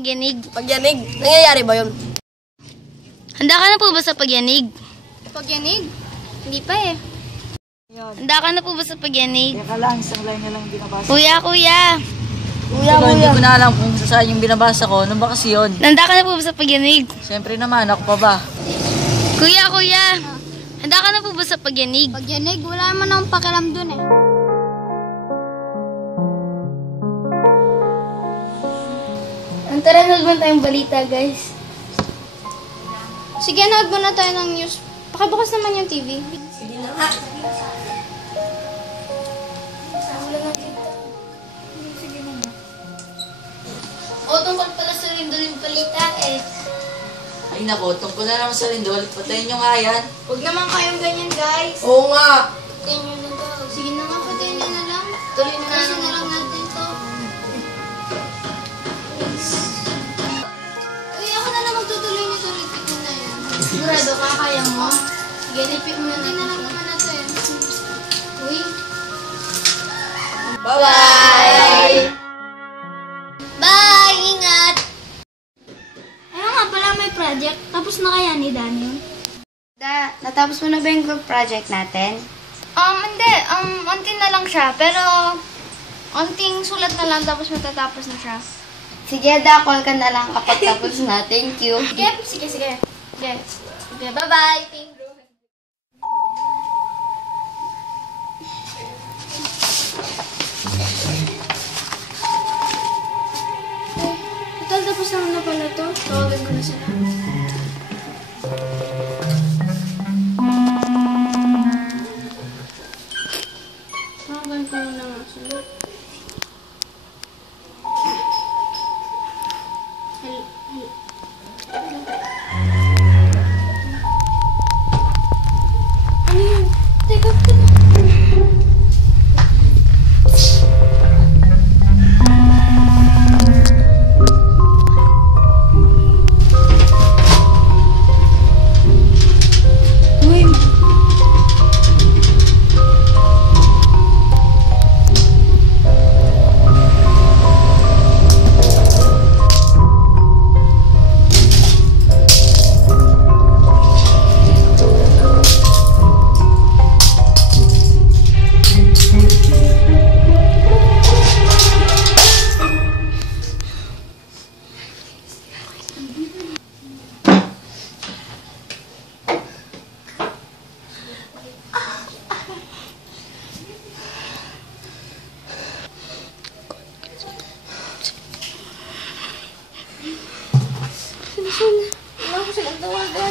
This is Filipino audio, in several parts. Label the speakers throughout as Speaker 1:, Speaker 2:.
Speaker 1: pagyanig?
Speaker 2: Pagyanig? Nangyayari ba yun?
Speaker 1: Handa ka na po ba sa pagyanig?
Speaker 3: Pagyanig? Hindi pa eh.
Speaker 1: Handa ka na po ba sa pagyanig?
Speaker 4: Teka lang, isang line na lang binabasa.
Speaker 1: Kuya!
Speaker 4: Hindi ko na alam kung saan yung binabasa ko. Ano ba kasi yun?
Speaker 1: Handa ka na po ba sa pagyanig?
Speaker 4: Siyempre naman, ako pa ba?
Speaker 1: Kuya! Handa ka na po ba sa pagyanig?
Speaker 3: Pagyanig? Wala naman akong pakialam dun eh.
Speaker 1: Tara, nagman tayong balita, guys.
Speaker 3: Sige, nag muna tayo ng news. Pakibukas naman yung TV.
Speaker 2: Sige na nga.
Speaker 1: O, tungkol pala sa Lindol yung balita eh.
Speaker 4: Ay nako, tungkol na naman sa lindol. Patayin nyo nga yan.
Speaker 3: Huwag naman kayong ganyan, guys.
Speaker 2: Oo nga.
Speaker 3: Patayin nyo na daw. Sige na nga, patayin nyo na lang.
Speaker 1: Tuloy na
Speaker 3: Kasi
Speaker 1: lang.
Speaker 3: na lang natin to. Uy, ako na lang magtutuloy nito. Repeat mo na yun.
Speaker 1: Sigurado ka, kaya mo?
Speaker 3: Sige, repeat mo na. Patayin na lang naman na to eh. Uy.
Speaker 2: Bye-bye!
Speaker 1: Bye! Ingat!
Speaker 3: Ano nga pala may project? Tapos na kaya ni Daniel?
Speaker 1: Natapos mo na ba yung group project natin?
Speaker 3: Hindi. Unti na lang siya. Pero, unting sulat na lang tapos matatapos na siya.
Speaker 1: Sige, call ka na lang kapag tapos na. Thank you.
Speaker 3: Sige. Sige, bye-bye. Thank you. Total, tapos naman na pala to. Tawagan ko na sila. Tawagan ko na nga sila. Ano yun? Teka. Wala ko silang tawagan.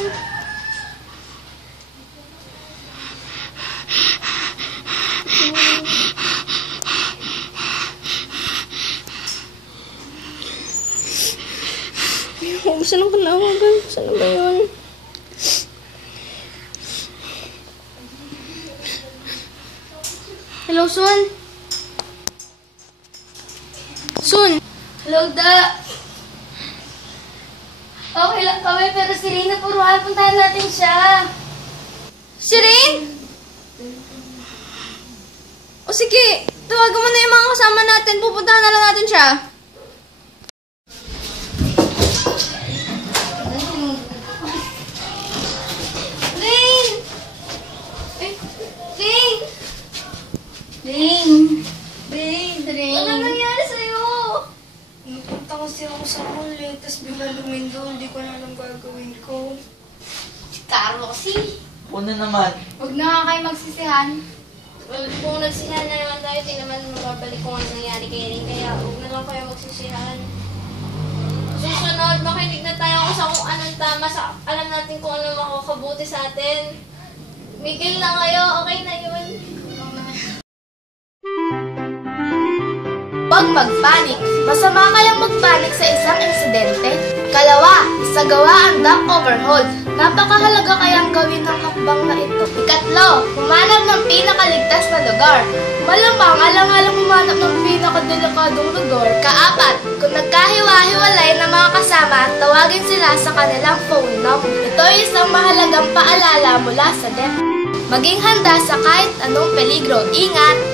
Speaker 2: Huwag mo silang kanawagan. Saan ba yun?
Speaker 3: Hello, Sun? Sun?
Speaker 1: Hello, Da! Okay lang kami, pero si Rina, puruhan, puntahan natin siya.
Speaker 3: Si Rain? O sige, tawagan mo na yung mga kasama natin. Pupuntahan na lang natin siya. Rain! Rain!
Speaker 1: Rain!
Speaker 3: Ano nangyari sa'yo?
Speaker 2: Napunta kasi ako sa mall eh. Tapos bigla lumindol. Hindi ko na alam gagawin ko.
Speaker 1: Karo kasi.
Speaker 4: Una naman.
Speaker 3: Huwag na nga kayo magsisihan.
Speaker 1: Well, kung nagsisihan na naman tayo, tingnan naman mababalik kung ano nangyari kay Rin. Kaya huwag na lang kayo magsisihan. Susunod, makinig na tayo sa kung anong tama. Alam natin kung ano makakabuti sa atin. Miguel na kayo, okay na yun.
Speaker 3: Huwag magpanik. Masama kayang magpanik sa isang insidente. Kalawa, isagawa ang dock overhaul. Napakahalaga kayang gawin ng hakbang na ito. Ikatlo, humanap ng pinakaligtas na lugar. Malamang alang-alang humanap ng pinakadelikadong lugar. Kaapat, kung nagkahiwa-hiwalay ng mga kasama, tawagin sila sa kanilang phone number. Ito ay isang mahalagang paalala mula sa DEP. Maging handa sa kahit anong peligro. Ingat!